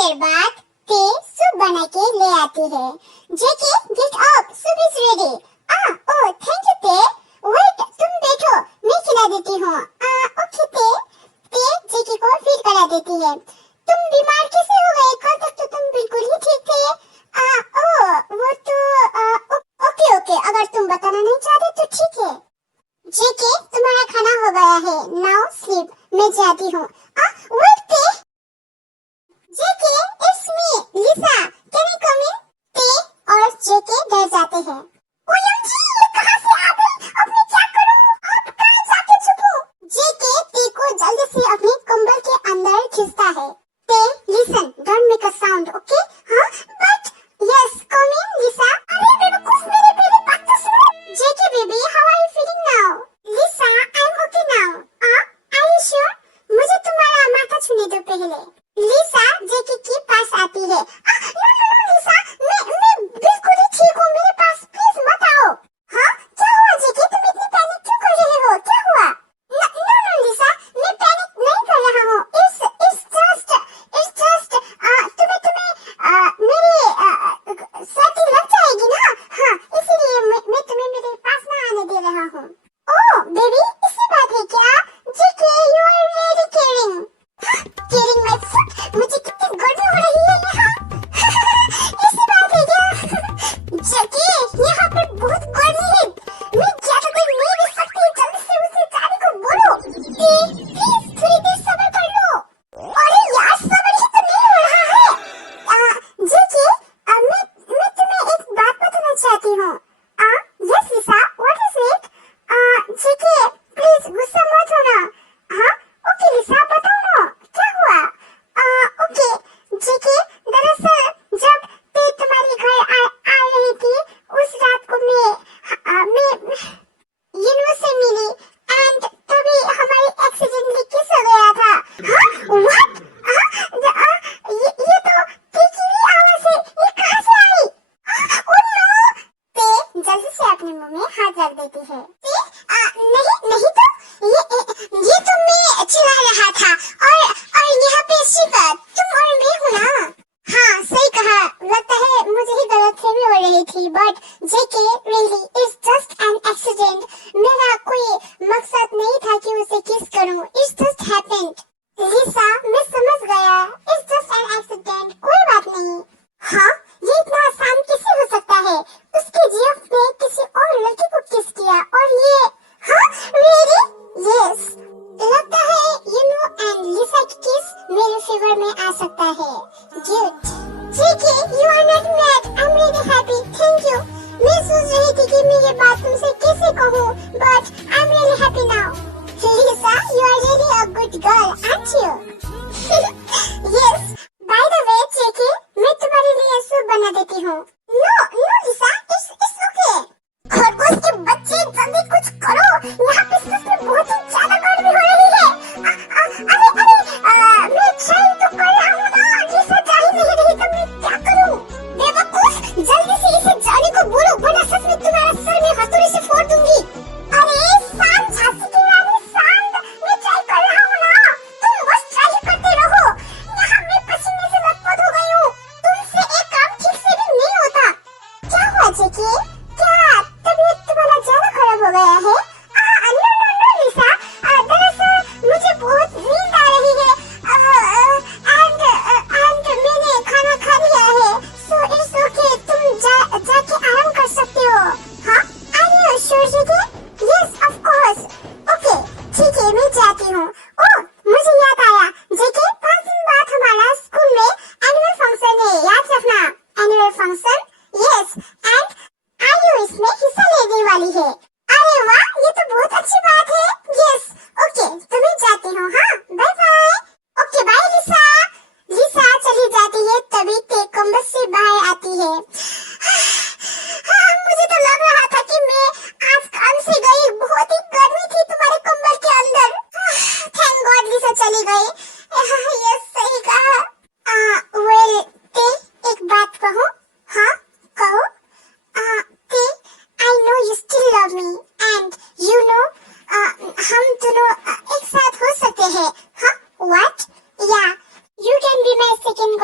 देर बाद ते सूप बना के ले आती है। JK get up, soup is ready. Oh thank you ते। वेट, तुम बैठो, मैं खिला देती हूँ। ओके ते जेके को फीड करा देती है। तुम बीमार कैसे हो गए? कल तक तो तुम बिल्कुल ही ठीक थे। वो तो ओके, अगर तुम बताना नहीं चाहते तो ठीक है। जेके, तुम्हारा खाना हो गया है, नाउ स्लीप, मैं जाती हूँ। वेट ते। JK, it's me, Lisa, can I come in? ते और जेके डर जाते हैं। ओएमजी, ये कहाँ से आ गई? अब मैं क्या करूँ? अब कहाँ जाके छुपूं? जेके ते को जल्दी से अपने कंबल के अंदर खींचता है। ते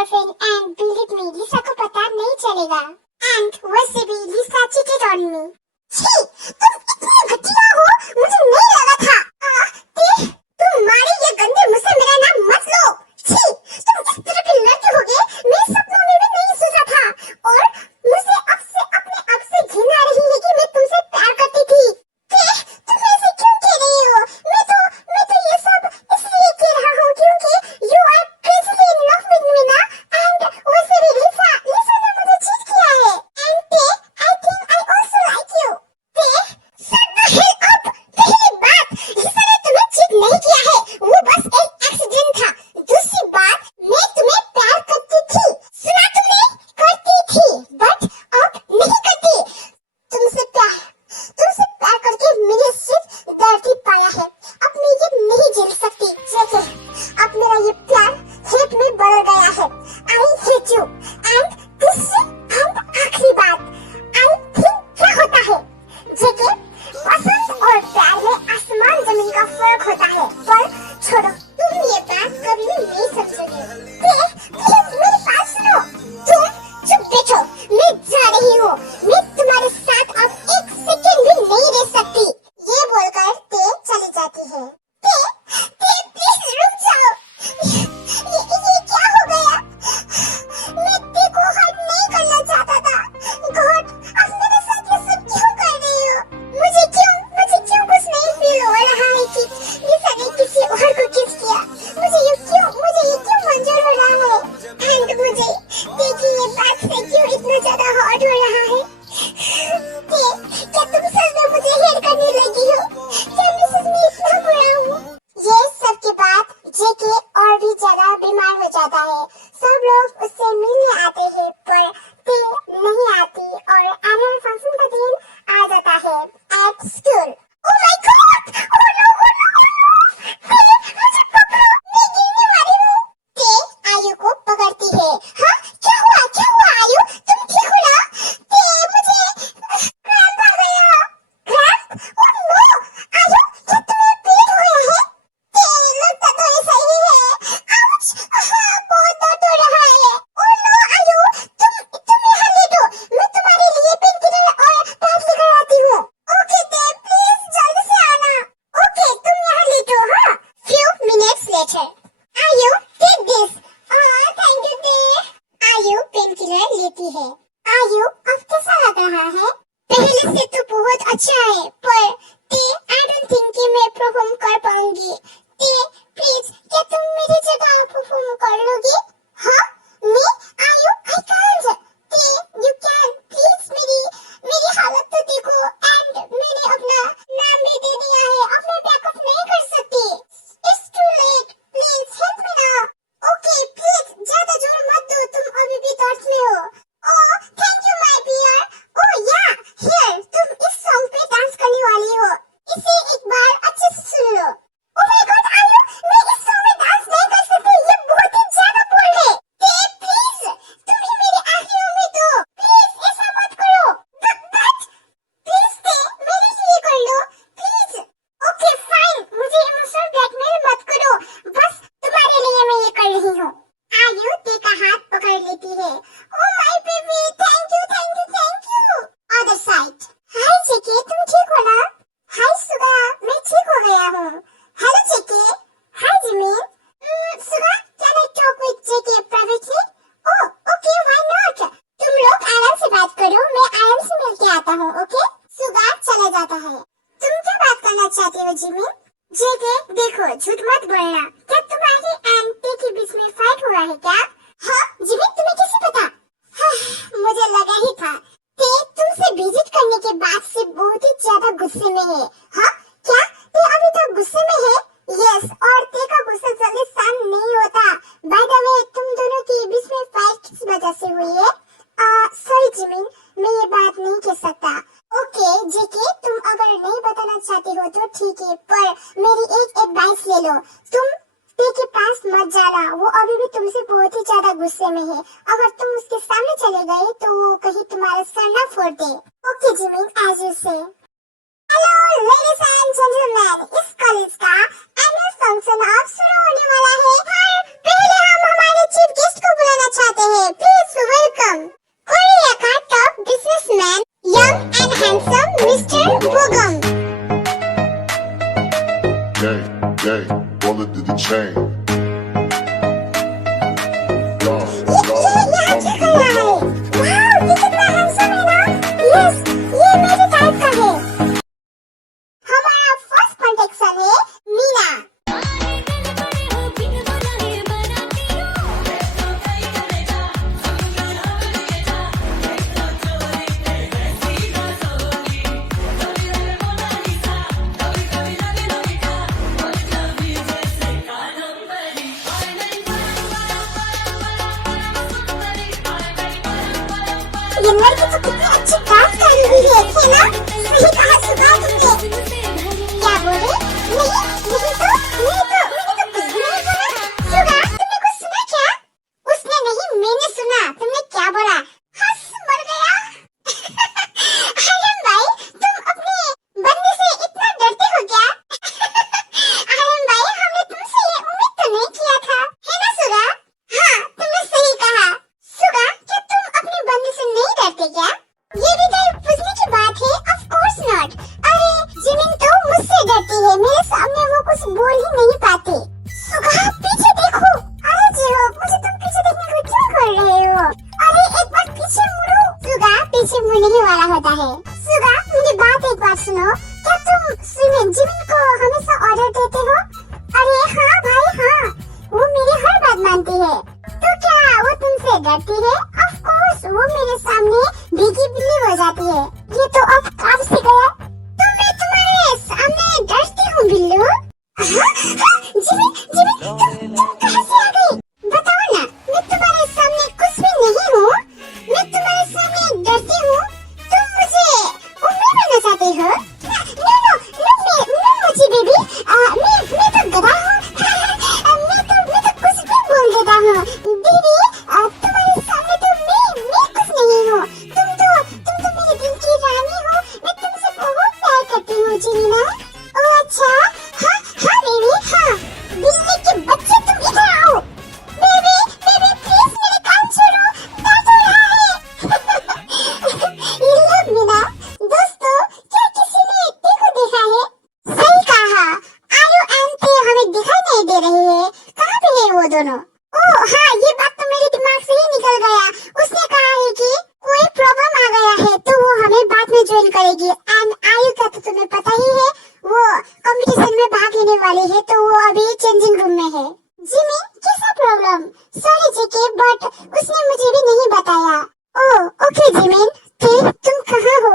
बॉयफ्रेंड एंड बिलीव मी लिसा को पता नहीं चलेगा एंड वैसे भी लिसा चीटेड ऑन मी। छी, तुम इतने घटिया हो, मुझे नहीं लगा था। तुम मारे ये गंदे मुंह से मेरा नाम मत लो। छी, तुम किस तरह की लड़की होगे, मेरे सपनों में भी नहीं सोचा था। और मुझे अब से अपने आप से घिन आ रही है कि मैं तुमसे प्यार करती थी। तुम ऐसे क्यों कह रही हो? मैं तो ये सब इसलिए कह रहा हूँ क्योंकि you are crazy in love with me ना। एंड वैसे भी लिसा ने मुझे चीट किया है and I think I also like you. Shut the hell up. पहली बात, लिसा ने तुम्हें चीट नहीं किया है, वो बस एक एक्सीडेंट था। दूसरी बात, मैं तुम्हें प्यार करती थी। सुना तुमने? करती थी, बट अब नहीं करती। तुमसे प्यार करके मैंने सिर्फ दर्द ही पाया है। अब मैं ये नहीं झेल सकती। जैसे अब मेरा ये प्यार हेट में बदल गया है। I hate you. एंड दूसरी एंड आखिरी बात, आई थिंक क्या होता है जेके, पसंद और प्यार में आसमान जमीन का फर्क होता है। पर छोड़ो, तुम ये बात कभी भी नहीं समझोगे। प्लीज मेरी बात सुनो। तुम चुप बैठो, मैं जा रही हूँ। मैं तुम्हारे साथ अब एक सेकंड भी नहीं रह सकती। ये बोलकर ते चली जाती है। ते प्लीज रुक जाओ। ये क्या हो गया? मैं ते को हर्ट नहीं करना चाहता था। गॉड, अब मेरे साथ ये सब क्यों कर रही हो? मुझे क्यों कुछ नहीं फील हो रहा है कि लिसा ने किसी और को किस किया? मुझे ये क्यों मंजूर हो रहा है? एंड मुझे ते की ये बात से क्यों इतना ज्यादा हर्ट हो रहा है? क्या तुम सच में मुझे हेट करने लगी हो? क्या मैं सच में इतना बुरा हूँ? ये सब की बात जेके और भी ज्यादा बीमार हो जाता है। सब लोग उससे मिलने आते हैं पर ते नहीं आती और एनुअल फंक्शन का दिन आ जाता है at school. Oh my god! Oh no! मुझे पकड़ो, मैं गिरने वाली हूँ। ते आयु को पकड़ती है। हाँ, क्या हुआ आयु? तुम ठीक हो ना? ते मुझे क्रैम्प आ गया। क्रैम्प? Oh no! आयु, क्या तुम्हें पेन हो रहा है? ते लगता तो ऐसा ही है। आउच! बहुत दर्द हो रहा है। ओह नो आयु, तुम यहाँ लेटो, मैं तुम्हारे लिए पेनकिलर और पैड लेकर आती हूँ। ओके ते, प्लीज जल्दी से आना। ओके, तुम यहाँ लेटो। हाँ। Few minutes later. आयु, take this. थैंक यू ते। आयु पेनकिलर लेती है। आयु, अब कैसा लग रहा है? पहले से तो बहुत अच्छा है, पर ते आई डोंट थिंक कि मैं परफॉर्म कर पाऊंगी। ते प्लीज, क्या तुम मेरी जगह परफॉर्म कर लोगी? हाँ, मैं आयु आई कांट। ते यू कैन, प्लीज मेरी हालत तो देखो। एंड मैंने अपना नाम भी दे दिया है, अब मैं बैकअप नहीं कर सकती। It's too late, please help me now. Okay please, ज्यादा जोर मत दो, तुम अभी भी दर्द में हो। Oh thank you my dear. Oh yeah, here, तुम इस सॉन्ग पे डांस करने वाली हो, इसे एक बार अच्छे से सुन लो। ओह माय गॉड आयु, मैं इस सॉन्ग में डांस नहीं कर सकती, ये बहुत ही ज्यादा बोल्ड है। ते प्लीज, तुम ही मेरी आखिरी उम्मीद हो, प्लीज ऐसा मत करो। बट प्लीज ते, मेरे लिए कर लो, प्लीज। ओके फाइन, मुझे इमोशनल ब्लैकमेल मत करो, बस तुम्हारे लिए मैं ये कर रही हूँ। आयु ते का हाथ पकड़ लेती है। Oh my baby, thank you. Other side. Hi JK, तुम ठीक हो ना? हाय सुगा, मैं ठीक हो गया हूँ। Hello JK. Hi Jimin. Suga, can I talk with JK privately? Oh okay, why not? तुम लोग आराम से बात करो, मैं आराम से मिल के आता हूँ। ओके? सुगा चला जाता है। तुम क्या बात करना चाहती हो जिमिन? जेके देखो, झूठ मत बोलना। क्या तुम्हारी एंड ते के बीच में फाइट हुआ है क्या? हाँ जिमिन, तुम्हें कैसे पता? मुझे लगा ही था। ते तुमसे विजिट करने के बाद से बहुत ही ज्यादा गुस्से में है। हाँ क्या? ते अभी तक गुस्से में है? यस, और ते का गुस्सा जल्दी शांत नहीं होता। बाय द वे, तुम दोनों के बीच में फाइट किस वजह से हुई है? सॉरी जिमिन, मैं ये बात नहीं कह सकता। ओके जेके, तुम अगर नहीं बताना चाहती हो तो ठीक है, पर मेरी एक एडवाइस ले लो। तुम ते के पास मत जाना, वो अभी भी तुमसे बहुत ही ज्यादा गुस्से में है। अगर तुम उसके सामने चले गए तो वो कहीं तुम्हारा सर ना फोड़ दे। ओके जिमिन, एज यू से। हेलो लेडीज एंड जेंटलमैन, इस कॉलेज का एनुअल फंक्शन अब शुरू होने वाला है। पर पहले हम हमारे चीफ गेस्ट को बुलाना है ना, सही कहा सुगा तुमने। क्या बोले? नहीं नहीं तो मैंने तो कुछ भी नहीं बोला। सुगा तुमने कुछ सुना क्या? उसने नहीं मैंने सुना। तुमने क्या बोला? हंस मर गया। आर्यन भाई तुम अपने बंदे से इतना डरते हो क्या? आर्यन भाई हमने तुमसे ये उम्मीद तो नहीं किया था, है ना सुगा? हाँ तुमने सही कहा। सुगा क्या तुम अपने बंदे से नहीं डरते क्या? ये भी तो पूछने की बात है। Of course not. अरे जिमिन तो मुझसे डरती है, मेरे सामने वो कुछ बोल ही नहीं पाती। सुगा पीछे देखो। अरे जीहो मुझे तुम पीछे देखने को क्यों कर रहे हो? अरे एक बार पीछे मुड़ो। सुगा पीछे मुड़ने ही वाला होता है। सुगा मेरी बात एक बार सुनो। क्या तुम जिमिन को हमेशा ऑर्डर देते हो? अरे हाँ भाई हाँ, वो मेरी हर बात मानती है। तो क्या वो तुमसे डरती है? ऑफ कोर्स वो मेरे सामने भीगी बिल्ली हो जाती है। ये तो अब काम से गया। तो मैं तुम्हारे सामने डरती हूँ बिल्लू। हाँ, जिमिन जिमिन तुम कहाँ से आ गई? बताओ ना। मैं तुम्हारे सामने कुछ भी नहीं हूँ। मैं तुम्हारे सामने डरती हूँ। तुम मुझे उम्मीद बनना चाहते हो? नो मुझे बेबी। मैं तो गधा हूँ। मैं तो कुछ भी बोल देता हूँ बेबी। तुम्हारे सामने तो मैं कुछ नहीं हूँ। तुम तो मेरे दिल की रानी हो। मैं तुमसे बहुत प्यार करती हूँ जीना। ओह अच्छा। हाँ हाँ बेबी हाँ। बिल्ली के बच्चे तुम इधर आओ। बेबी बेबी प्लीज मेरे कान छोड़ो, दर्द हो रहा है। You love me ना? दोस्तों क्या किसी ने देखा है? सही कहा। आलू एंड पे हमें दिखाई नहीं दे रहे हैं। कहाँ पे है वो दोनों? ओह हाँ ये बात तो मेरे दिमाग से ही निकल गया। उसने कहा है कि कोई प्रॉब्लम आ गया है तो वो हमें बाद में ज्वाइन करेगी। एंड आयु का तो तुम्हें पता ही है, वो कंपटीशन में भाग लेने वाली है तो वो अभी चेंजिंग रूम में है। जिमिन कैसा प्रॉब्लम? सॉरी जेके बट उसने मुझे भी नहीं बताया। ओह ओके जिमिन, फिर तुम कहाँ हो?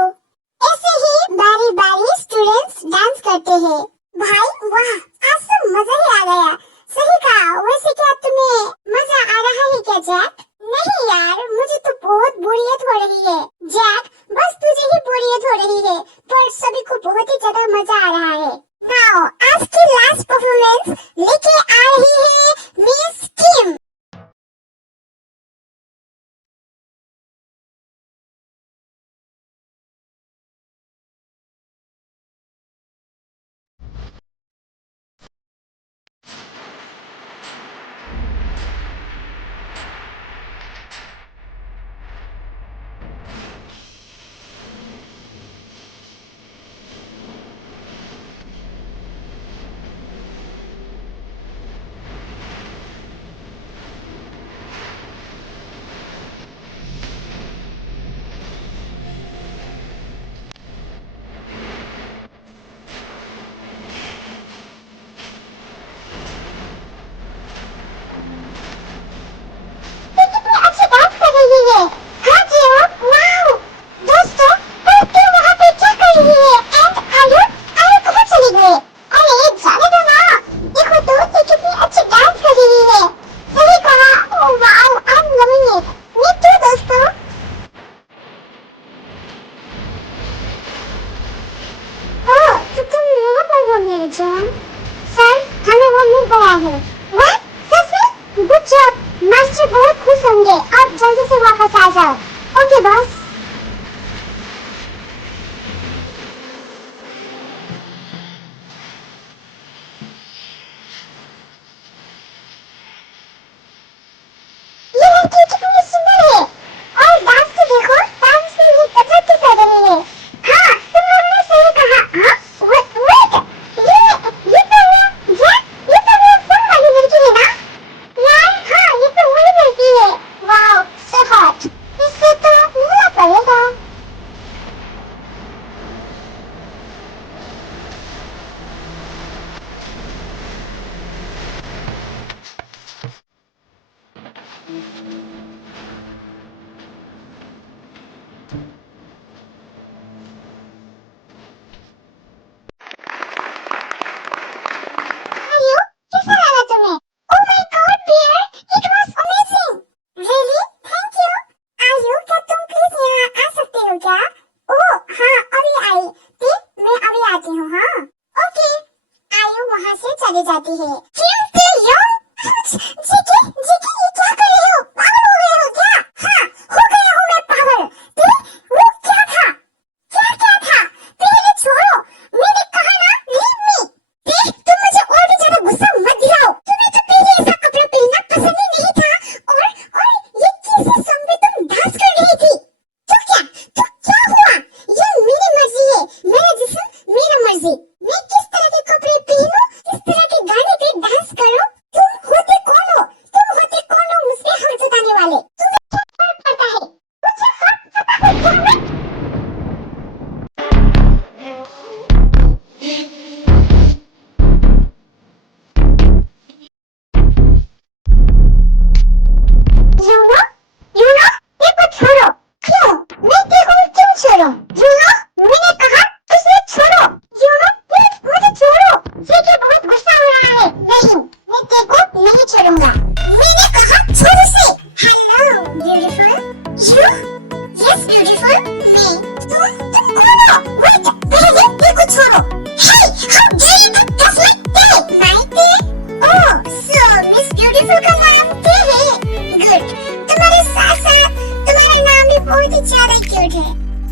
ऐसे ही बारी बारी स्टूडेंट्स डांस करते हैं। भाई वाह आज तो मजा ही आ गया। सही कहा। वैसे क्या तुम्हें मजा आ रहा है क्या जैक? नहीं यार मुझे तो बहुत बोरियत हो रही है। जैक बस तुझे ही बोरियत हो रही है, पर सभी को बहुत ही ज्यादा मजा आ रहा है। नाउ आज की लास्ट परफॉर्मेंस लेके आ रही है मिस किम। जॉन सर हमें वो मिल गया है। व्हाट? सच में? Good job. मास्टर बहुत खुश होंगे। आप जल्दी से वापस आ जाओ। Okay boss. ये लड़की कितनी सुंदर है। और डांस तो देखो, डांस में ये कथक तो कर रही है। हाँ तुम लोगों ने सही कहा। हाँ वेट ये तो वो फन वाली लड़की है ना? यार हाँ ये तो वही लड़की है। Wow so hot. इससे तो मिलना पड़ेगा। आर्यो कैसा लगा तुम्हें? Oh my god dear, it was amazing. Really? Thank you. Aryo क्या तुम प्लीज यहाँ आ सकते हो क्या? ओह हाँ और जाती है। फिल्म जेके जेके ये क्या कर रहे हो? पागल हो गए हो क्या? हाँ, हो गया हूँ मैं पागल। वो क्या था? क्या था? पहले छोड़ो, मैंने कहा ना लीव मी। तुम मुझे और भी ज्यादा गुस्सा मत दिलाओ। तुम्हें तो पहले ऐसा कपड़ा पहनना पसंद ही नहीं था और ये कैसे सॉन्ग में तुम डांस कर रही थी? तो क्या हुआ? ये मेरी मर्जी है, मेरा जिस्म मेरा मर्जी। मैं किस तरह के कपड़े पहनूं, किस तरह के गाने पे डांस करूं? तुम होते कौन हो? मुझ पे हाथ उठाने वाले? तुम्हें क्या फर्क पड़ता है? मुझे फर्क पड़ता है क्या? यूनो देखो छोड़ो। क्यों? मैं देखूं क्यों छोड़ो? यूनो मैंने कहा तुझे छोड़ो। यूनो प्लीज मुझे छोड़ो। जेके बहुत गुस्सा हो रहा है। नहीं, मैं देखो नहीं छोड़ूंगा। मैंने कहा छोड़ उसे। Hello beautiful. You yes beautiful. मैं तुम कौन हो? वेट, पहले देखो छोड़ो। Hey how dare you touch like that? My ते? ओह सो मिस ब्यूटीफुल का नाम ते है। गुड, तुम्हारे साथ साथ तुम्हारा नाम भी बहुत ही ज्यादा क्यूट है।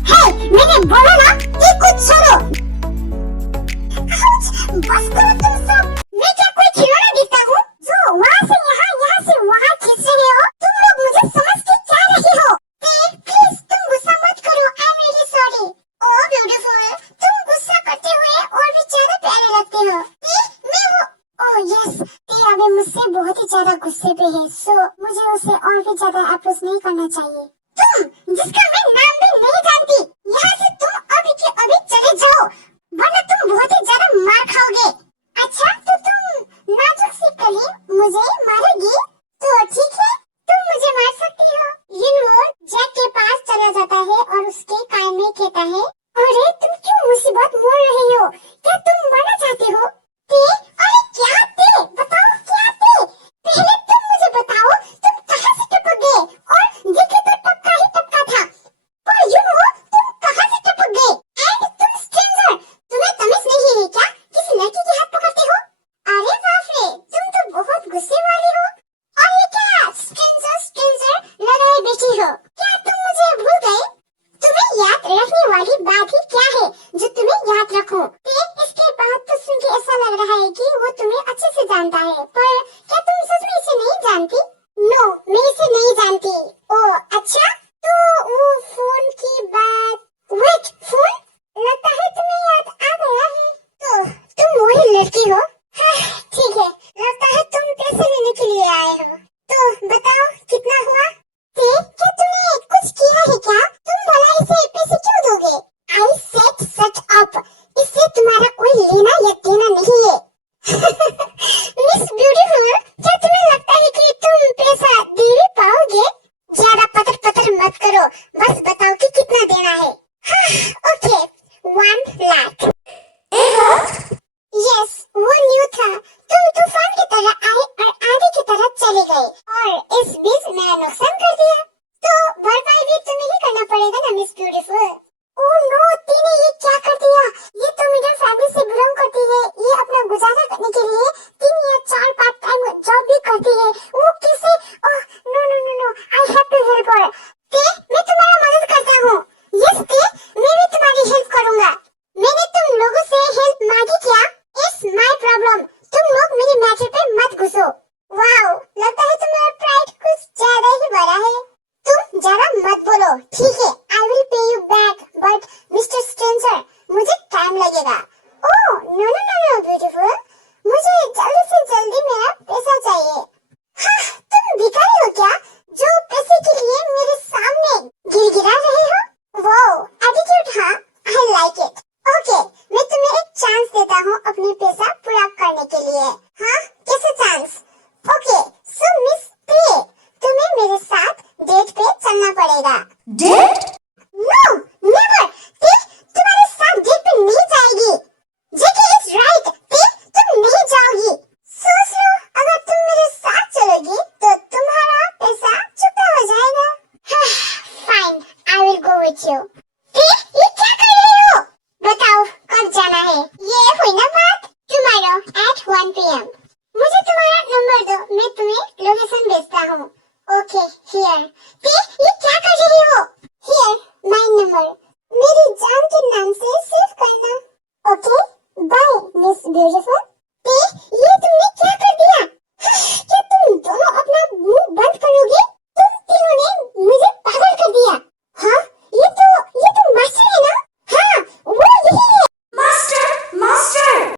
हे, मैंने बोला ना ये कुछ छोड़ो। बस करो तुम सब। मैं क्या कोई खिलौना दिखता हूँ जो वहाँ से वहाँ खींच रहे हो? तुम लोग मुझे समझ के क्या रहे हो? प्लीज तुम गुस्सा मत करो। I am really sorry. Oh beautiful, तुम गुस्सा करते हुए और भी ज्यादा प्यारे लगते हो। मैं वो ओह यस, ते अभी मुझसे बहुत ही ज्यादा गुस्से पे है, सो मुझे उसे और भी ज्यादा अप्रोच नहीं करना चाहिए। तुम जिसका मैं नाम भी नहीं जानती, यहाँ से तुम अभी के अभी चले जाओ, वरना तुम बहुत ही ज्यादा मार खाओगे। अच्छा, तो तुम नाजुक सी कली मुझे मारेगी? तो ठीक है, तुम मुझे मार सकती हो। यूनो जैक के पास चला जाता है और उसके कान में कहता है, अरे तुम क्यों मुसीबत मोड़ रहे हो? क्या तुम मरना चाहते हो? अरे क्या बताओ क्या पहले तुम मुझे बताओ, तुम कहाँ से टपक गए? और देखे तो टपका ही टपका था, पर तुम कहाँ से टपक गए? एंड तुम स्ट्रेंजर, तुम्हें तमीज नहीं है क्या? किसी लड़की के हाथ पकड़ते हो? अरे बाप रे, तुम तो बहुत गुस्से वाली हो। और ये क्या स्ट्रेंजर लगाए बैठी हो? क्या तुम मुझे भूल गए? तुम्हें याद रखने वाली बात ही क्या है जो तुम्हें याद रखो? इसके बाद तो सुन के ऐसा लग रहा है कि वो तुम्हें अच्छे से जानता है, पर क्या तुम सच में इसे नहीं जानती? नो, मैं इसे नहीं जानती। ओह अच्छा, तो वो फोन की बात। Wait, phone? लगता है तुम्हें याद आ गया है। तो तुम वही लड़की हो? हाँ, ठीक है, लगता है तुम पैसे लेने के लिए आए हो। तो बताओ कितना हुआ? क्या तुमने कुछ किया है क्या? तुम भला इसे पैसे क्यों दोगे? आई सेट सच अप, इससे तुम्हारा कोई लेना या देना नहीं है। मिस ब्यूटीफुल, क्या तुम्हें लगता है कि तुम पैसा दे भी पाओगे? ज्यादा पतर पतर मत करो, बस बताओ कि कितना देना है। हाँ, ओके, 1 लाख। यस, वो न्यू था। तुम तूफान की तरह आए और आगे की तरह चले गए और इस बीच मेरा नुकसान कर दिया, तो भरपाई भी तुम्हें ही करना पड़ेगा ना मिस ब्यूटीफुल। ओह नो, तूने ये क्या कर दिया? ये तो मिडिल फैमिली से बिलोंग करती है। ये अपना गुजारा करने के लिए 3 या 4 पार्ट टाइम जॉब भी करती है। वो कैसे? Oh no, I have to help her. मैं तुम्हारा मदद करता हूँ। यस मैं भी तुम्हारी हेल्प करूँगा। मैंने तुम लोगों से हेल्प मांगी क्या? इट्स माय प्रॉब्लम, तुम लोग मेरी मैटर पे मत घुसो। वाओ, लगता है तुम्हारा प्राइड कुछ ज्यादा ही बड़ा है। तुम ज्यादा मत बोलो, ठीक है? I will pay you back, but mister stranger, मुझे टाइम लगेगा। ओह नो ब्यूटीफुल, मुझे जल्दी से जल्दी मेरा पैसा चाहिए। हाँ, तुम भिखारी हो क्या जो पैसे के लिए मेरे सामने गिड़गिड़ा रहे हो? वाओ, एटीट्यूड, हाँ, आई लाइक इट। ओके, मैं तुम्हें एक चांस देता हूँ अपने पैसा पूरा करने के लिए। हाँ, कैसा चांस? ओके, सो मिस पे, तुम्हें मेरे साथ डेट पे चलना पड़ेगा। डेट? No, never. तुम्हारे साथ डेट पे नहीं जाएगी। जेके इज राइट, तुम नहीं जाओगी। सोच लो, अगर तुम मेरे साथ चलोगी तो तुम्हारा पैसा चुका हो जाएगा। हाँ, fine, I will go with you. ये क्या कर रहे हो? बताओ कब जाना है? ये हुई ना बात? Tomorrow at 1 PM। here. ते ये क्या कर रही हो? Here, my number. मेरी जान की